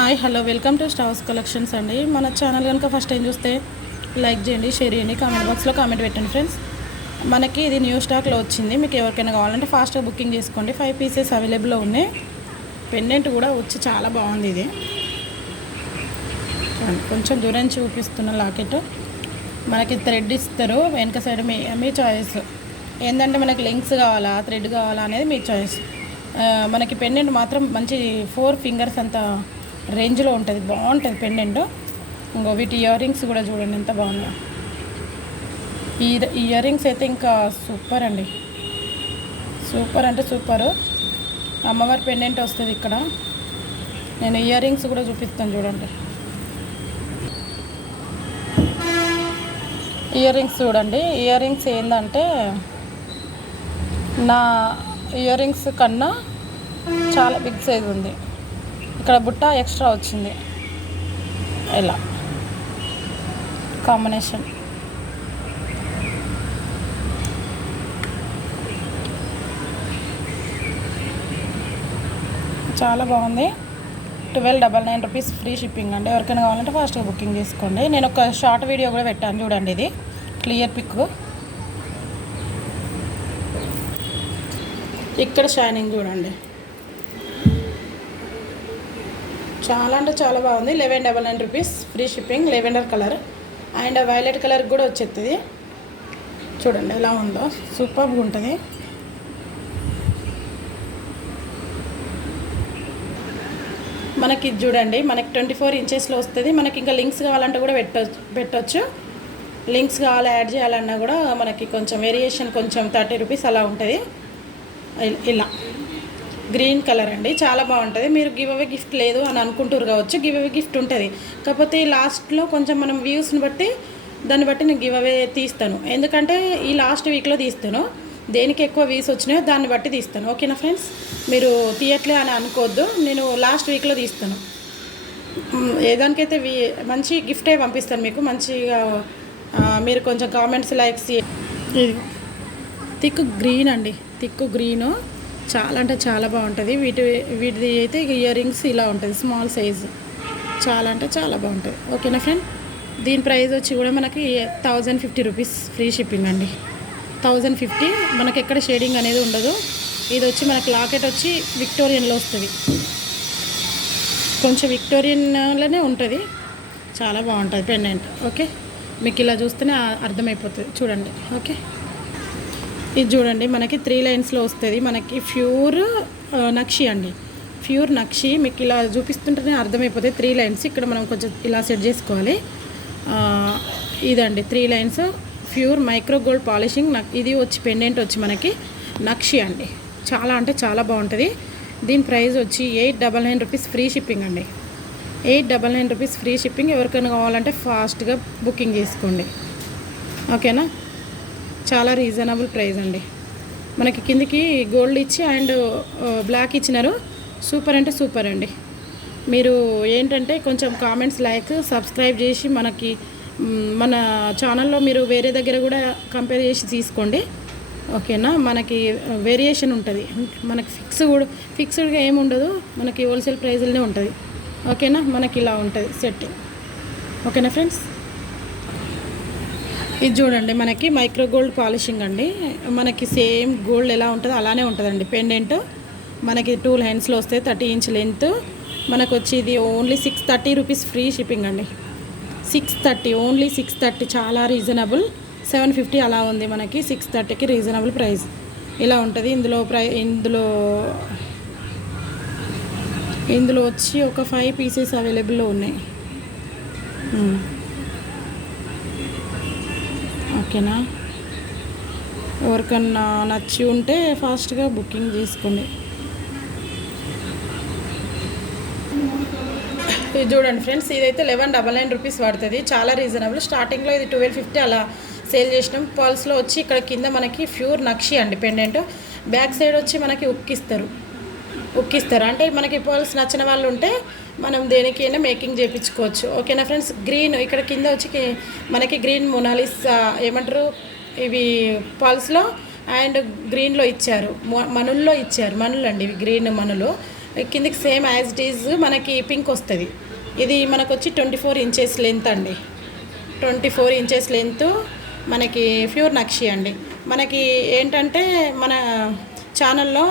Hi hello welcome to stars collections అండి. మన channel కనుక ఫస్ట్ టైం చూస్తే లైక్ చేయండి, షేర్ చేయండి, కామెంట్ బాక్స్లో కామెంట్ పెట్టండి ఫ్రెండ్స్. మనకి ఇది న్యూ స్టాక్లో వచ్చింది. మీకు ఎవరికైనా కావాలంటే ఫాస్ట్గా బుకింగ్ చేసుకోండి. 5 పీసెస్ అవైలబుల్లో ఉన్నాయి. పెండెంట్ కూడా వచ్చి చాలా బాగుంది. ఇది కొంచెం దూరం చూపిస్తున్న లాకెట్. మనకి థ్రెడ్ ఇస్తారు వెనక సైడ్. మీ చాయిస్ ఏంటంటే మనకి లింక్స్ కావాలా థ్రెడ్ కావాలా అనేది మీ చాయిస్. మనకి పెండెంట్ మాత్రం మంచి 4 ఫింగర్స్ అంత రేంజ్లో ఉంటుంది. బాగుంటుంది పెండెంట్. ఇంకో వీటి ఇయర్ రింగ్స్ కూడా చూడండి ఎంత బాగుందో. ఈ ఇయర్ రింగ్స్ అయితే ఇంకా సూపర్ అండి. సూపర్ అంటే సూపరు. అమ్మవారి పెండెంట్ వస్తుంది ఇక్కడ. నేను ఇయర్ రింగ్స్ కూడా చూపిస్తాను చూడండి. ఇయర్ రింగ్స్ చూడండి. ఇయర్ రింగ్స్ ఏంటంటే నా ఇయర్ రింగ్స్ కన్నా చాలా బిగ్ సైజ్ ఉంది. ఇక్కడ బుట్ట ఎక్స్ట్రా వచ్చింది. ఇలా కాంబినేషన్ చాలా బాగుంది. 1299 రూపీస్ ఫ్రీ షిప్పింగ్ అండి. ఎవరికైనా కావాలంటే ఫాస్ట్గా బుకింగ్ చేసుకోండి. నేను ఒక షార్ట్ వీడియో కూడా పెట్టాను చూడండి. ఇది క్లియర్ పిక్. ఇక్కడ షైనింగ్ చూడండి. చాలా అంటే చాలా బాగుంది. 1199 rupees free shipping. Lavender colour and violet colour కూడా వచ్చేస్తుంది. చూడండి ఎలా ఉందో. సూపర్గా ఉంటుంది. మనకి చూడండి, మనకి 24 ఇంచెస్లో వస్తుంది. మనకి ఇంకా లింక్స్ కావాలంటే కూడా పెట్టొచ్చు. లింక్స్ కావాలి యాడ్ చేయాలన్నా కూడా మనకి కొంచెం వేరియేషన్ కొంచెం 30 రూపీస్ అలా ఉంటుంది. ఇలా గ్రీన్ కలర్ అండి. చాలా బాగుంటుంది. మీరు గివ్ అవే గిఫ్ట్ లేదు అని అనుకుంటారు కావచ్చు. గివ్ అవే గిఫ్ట్ ఉంటుంది. కాకపోతే లాస్ట్లో కొంచెం మనం వ్యూస్ని బట్టి దాన్ని బట్టి నేను గివ్ అవే తీస్తాను. ఎందుకంటే ఈ లాస్ట్ వీక్లో తీస్తాను. దేనికి ఎక్కువ వ్యూస్ వచ్చినాయో దాన్ని బట్టి తీస్తాను. ఓకేనా ఫ్రెండ్స్? మీరు తీయట్లే అని అనుకోవద్దు. నేను లాస్ట్ వీక్లో తీస్తాను. ఏదానికైతే మంచి గిఫ్టే పంపిస్తాను మీకు. మంచిగా మీరు కొంచెం కామెంట్స్ లైక్స్. థిక్ గ్రీన్ అండి. థిక్ గ్రీను చాలా అంటే చాలా బాగుంటుంది. వీటిది అయితే ఇయర్ రింగ్స్ ఇలా ఉంటుంది. Small size. చాలా అంటే చాలా బాగుంటుంది. ఓకేనా ఫ్రెండ్? దీని ప్రైస్ వచ్చి కూడా మనకి 1050 రూపీస్ ఫ్రీ షిప్పింగ్ అండి. 1050. మనకి ఎక్కడ షేడింగ్ అనేది ఉండదు. ఇది వచ్చి మనకి లాకెట్ వచ్చి విక్టోరియన్లో వస్తుంది. కొంచెం విక్టోరియన్లోనే ఉంటుంది. చాలా బాగుంటుంది పెండెంట్. ఓకే, మీకు ఇలా చూస్తేనే అర్థమైపోతుంది. చూడండి. ఓకే, ఇది చూడండి. మనకి 3 లైన్స్లో వస్తుంది. మనకి ప్యూర్ నక్షి అండి. ప్యూర్ నక్షి. మీకు ఇలా చూపిస్తుంటేనే అర్థమైపోతుంది. 3 లైన్స్. ఇక్కడ మనం కొంచెం ఇలా సెట్ చేసుకోవాలి. ఇదండి 3 lines. Pure micro gold polishing. ఇది వచ్చి పెండెంట్ వచ్చి మనకి నక్షి అండి. చాలా అంటే చాలా బాగుంటుంది. దీని ప్రైస్ వచ్చి 899 రూపీస్ ఫ్రీ షిప్పింగ్ అండి. 899 రూపీస్ ఫ్రీ షిప్పింగ్. ఎవరికైనా కావాలంటే ఫాస్ట్గా బుకింగ్ చేసుకోండి. ఓకేనా? చాలా రీజనబుల్ ప్రైస్ అండి. మనకి కిందికి గోల్డ్ ఇచ్చి అండ్ బ్లాక్ ఇచ్చినారు. సూపర్ అంటే సూపర్ అండి. మీరు ఏంటంటే కొంచెం కామెంట్స్ లైక్ సబ్స్క్రైబ్ చేసి మనకి మన ఛానల్లో మీరు వేరే దగ్గర కూడా కంపేర్ చేసి తీసుకోండి. ఓకేనా? మనకి వేరియేషన్ ఉంటుంది. మనకి ఫిక్స్డ్గా ఏమి ఉండదు. మనకి హోల్సేల్ ప్రైజ్లోనే ఉంటుంది. ఓకేనా? మనకి ఇలా ఉంటుంది సెట్. ఓకేనా ఫ్రెండ్స్? ఇది చూడండి. మనకి మైక్రో గోల్డ్ పాలిషింగ్ అండి. మనకి సేమ్ గోల్డ్ ఎలా ఉంటుందో అలానే ఉంటుందండి పెండెంట్. మనకి 2 లైన్స్లో వస్తాయి. 30 ఇంచ్ లెంత్. మనకు వచ్చి ఇది ఓన్లీ 630 రూపీస్ ఫ్రీ షిప్పింగ్ అండి. 630, ఓన్లీ 630. చాలా రీజనబుల్. 750 అలా ఉంది. మనకి 630కి రీజనబుల్ ప్రైస్. ఇలా ఉంటుంది. ఇందులో వచ్చి ఒక 5 పీసెస్ అవైలబుల్లో ఉన్నాయి. ఓకేనా? ఎవరికన్నా నచ్చి ఉంటే ఫాస్ట్గా బుకింగ్ చేసుకోండి. ఇది చూడండి ఫ్రెండ్స్. ఇదైతే 1199 రూపీస్ పడుతుంది. చాలా రీజనబుల్. స్టార్టింగ్లో ఇది 1250 అలా సేల్ చేసినాం. పర్ల్స్లో వచ్చి ఇక్కడ కింద మనకి ప్యూర్ నక్షి అండి పెండెంట్. బ్యాక్ సైడ్ వచ్చి మనకి ఉక్కిస్తారు. అంటే మనకి పర్ల్స్ నచ్చిన వాళ్ళు ఉంటే మనం దేనికైనా మేకింగ్ చేయించుకోవచ్చు. ఓకేనా ఫ్రెండ్స్? గ్రీన్ ఇక్కడ కింద వచ్చి మనకి గ్రీన్ మొనాలిస్ ఏమంటారు ఇవి పర్ల్స్లో అండ్ గ్రీన్లో ఇచ్చారు. మనుల్లో ఇచ్చారు. మనులు అండి ఇవి. గ్రీన్ మనులు. కిందికి సేమ్ యాజ్ ఇట్ ఈజ్ మనకి పింక్ వస్తుంది. ఇది మనకు వచ్చి 24 ఇంచెస్ లెంత్ అండి. 24 ఇంచెస్ లెంత్ మనకి ప్యూర్ నక్షి అండి. మనకి ఏంటంటే మన ఛానల్లో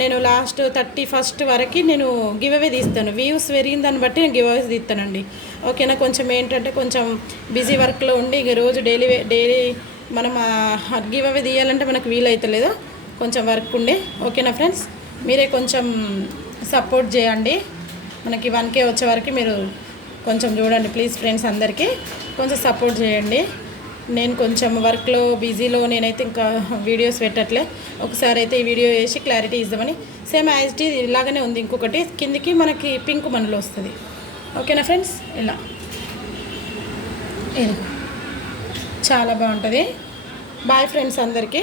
నేను లాస్ట్ 31st వరకు నేను గివ్ అవే తీస్తాను. వ్యూస్ పెరిగిన దాన్ని బట్టి నేను గివ్ అవేస్ తీస్తానండి. ఓకేనా. కొంచెం ఏంటంటే కొంచెం బిజీ వర్క్లో ఉండి ఇక రోజు డైలీ మనం గివ్ అవే తీయాలంటే మనకు వీలైతలేదు, కొంచెం వర్క్ ఉండే. ఓకేనా ఫ్రెండ్స్, మీరే కొంచెం సపోర్ట్ చేయండి. మనకి 1K వచ్చే వరకు మీరు కొంచెం చూడండి ప్లీజ్ ఫ్రెండ్స్. అందరికీ కొంచెం సపోర్ట్ చేయండి. నేను కొంచెం వర్క్లో బిజీలో నేనైతే ఇంకా వీడియోస్ పెట్టట్లే. ఒకసారి అయితే ఈ వీడియో వేసి క్లారిటీ ఇద్దామని. సేమ్ యాజ్ ఇట్ ఈజ్ ఇలాగనే ఉంది. ఇంకొకటి కిందికి మనకి పింక్ మనలో వస్తుంది. ఓకేనా ఫ్రెండ్స్, ఇలా ఇది చాలా బాగుంటుంది. బాయ్ ఫ్రెండ్స్ అందరికీ.